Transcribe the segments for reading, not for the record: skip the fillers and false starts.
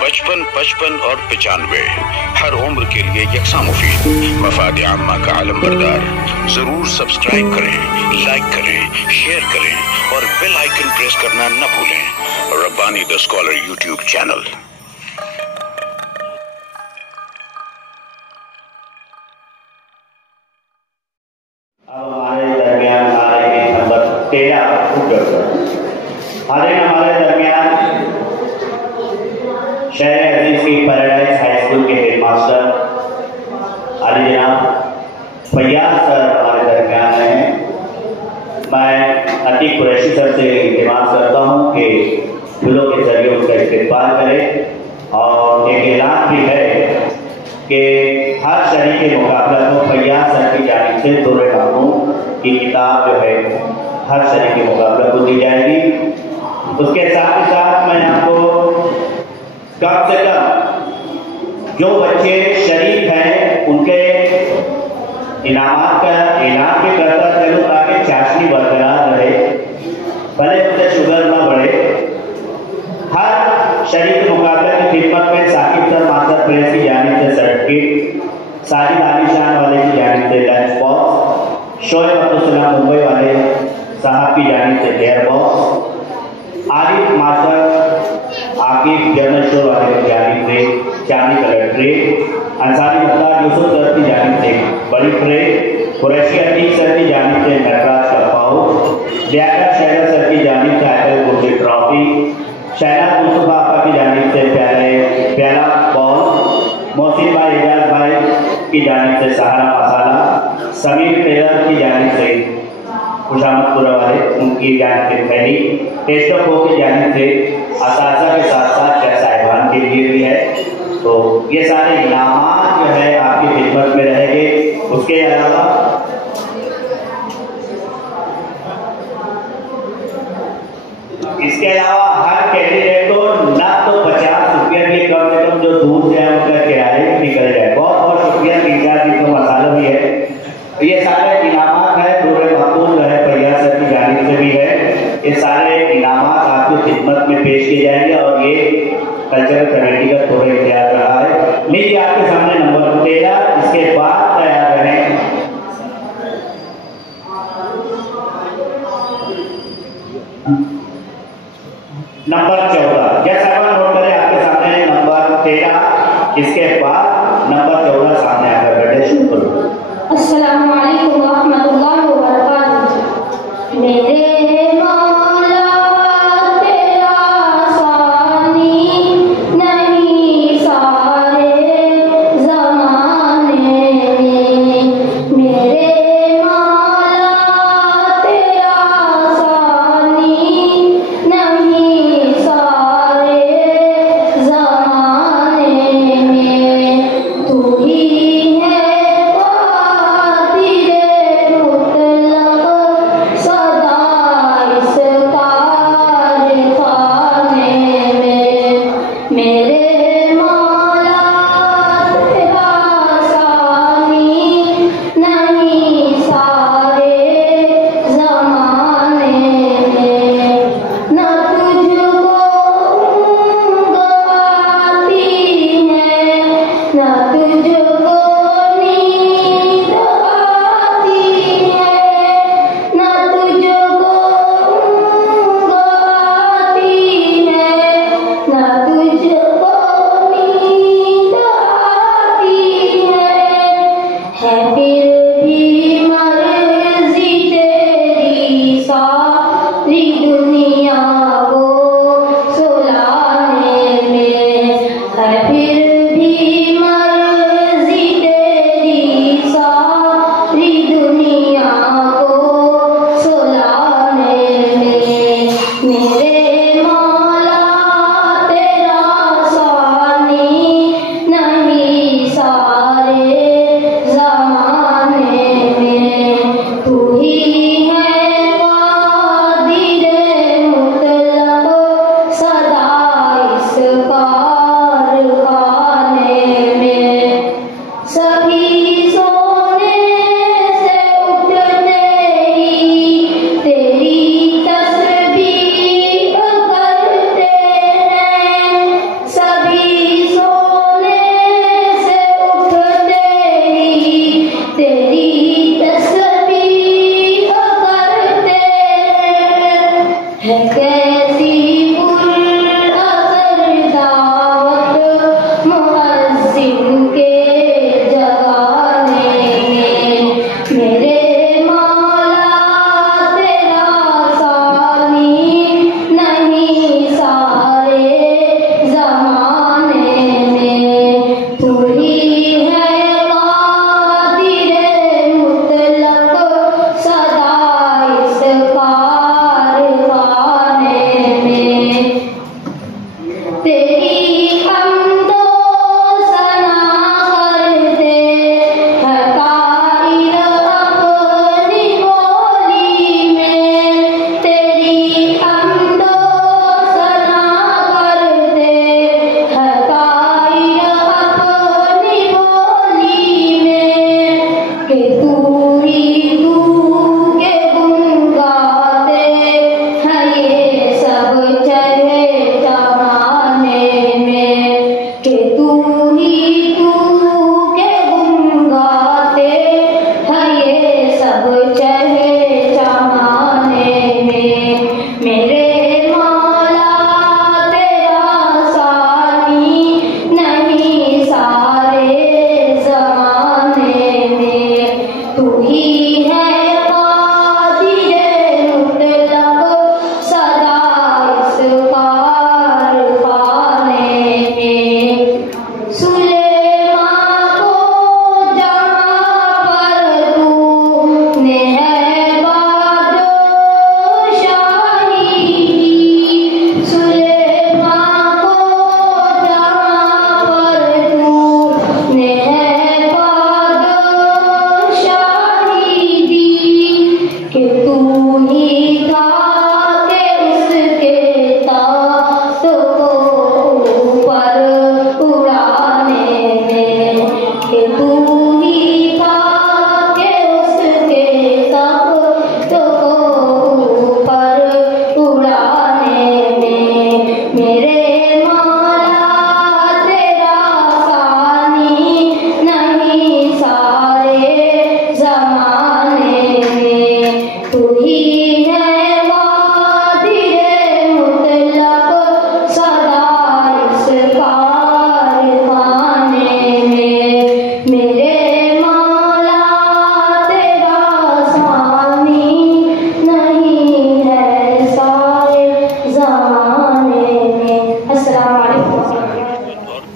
55, 55 और 95 हर उम्र के लिए यकसा मुफीद। मफाद आम्मा का आलम बरदार। जरूर सब्सक्राइब करें, लाइक करें, शेयर करें और बेल आइकन प्रेस करना न भूलें। Rabbani the scholar YouTube channel. अब हमारे दरमियान नंबर 13 हमारे दरमियान शहर अजीज की पैराडाइज हाई स्कूल के हेडमास्टर अली जनाब फैयाज सर हमारे दरमियान हैं। मैं अतीक कुरैशी सर से इल्तिमास करता हूं कि फूलों के जरिए उसका इस्तेमाल करें और एक ऐलान भी है कि हर शहरी के मुकाबला को फैयाज सर की जानिब से दूर कानून की किताब जो है हर शहरी के मुकाबला को दी जाएगी। उसके साथ ही साथ मैं आपको कम से कम जो बच्चे शरीक हैं उनके इनामात का ऐलान भी करता चलूँ ताकि चाशनी बरकरार रहे, भले उससे शुगर न बढ़े। हर शरीक मुकाबले की खिदमत में साकिब सर मास्टर प्रेस की जानिब से सर्टिफिकेट, साजिद आलिशान वाले की जानिब से लंच बॉक्स, शोएब अब्दुल सलाम मुंबई वाले साहब की जानिब से air box, Arif master Aqib general store वाले की जानिब से चांदी colour tray, Ansari Mukhtar Yusuf sir की जानिब से बड़ी ट्रे, कुरैशी अतीक सर की जानिब से नटराज का पाउच, लियाकत शहर सर की जानिब से आयतल कुर्सी ट्रॉफी, शहनाज मुस्तफा आपा की जानिब से प्याला बॉल, मोहसिन भाई एजाज भाई की जानिब से सहारा मसाला, समीर टेलर की जानिब से खुशामदपुरा वाले उनकी जानिब से पहली, टेस्टो की जानिब से असासा के साथ साथ शाह साहिबान के लिए भी है। तो ये सारे इनामात जो है आपकी खिदमत में रहेंगे। उसके अलावा हर कैंडिडेट को न तो 50 रुपये की कम से कम जो दूर से उनका किराए निकल जाए। बहुत बहुत शुक्रिया। 3-4 तो मसाला भी है। तो ये सारे इनामात है दूर मकबूल है फैयाज सर की जानिब से भी है। ये सारे इनामात आपकी खिदमत में पेश किए जाएंगे और ये कल्चरल कमेटी का थोड़ा इख्तियार रहा है। लीजिए आपके सामने नंबर 13, इसके बाद तैयार रहें। नंबर 14 जैसा नोट करें आपके सामने नंबर 13, इसके बाद नंबर 14 सामने आकर बैठे। शुरू करो। अस्सलामु अलैकुम व रहमतुल्लाहि व बरकातुहू। मेरे तू ही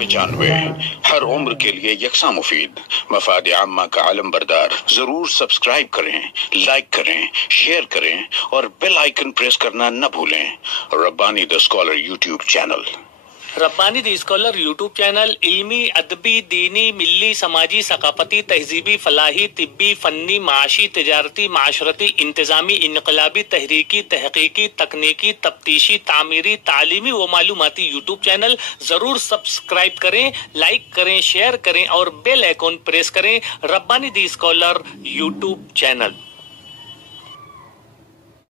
95। हर उम्र के लिए यकसा मुफीद, मफाद आम्मा का आलम बरदार। जरूर सब्सक्राइब करें, लाइक करें, शेयर करें और बेल आइकन प्रेस करना न भूलें। Rabbani the scholar YouTube channel. Rabbani the scholar YouTube channel इल्मी, अदबी, दीनी, मिल्ली, समाजी, सकाफती, तहजीबी, फलाही, तिब्बी, फन्नी, माशी, तिजारती, माशरती, इंतजामी, इनकलाबी, तहरीकी, तहकीकी, तकनीकी, तफ्तीशी, तामीरी, तालीमी व मालूमाती यूट्यूब चैनल। जरूर सब्सक्राइब करें, लाइक करें, शेयर करें और बेल आइकॉन प्रेस करें। Rabbani the scholar YouTube channel.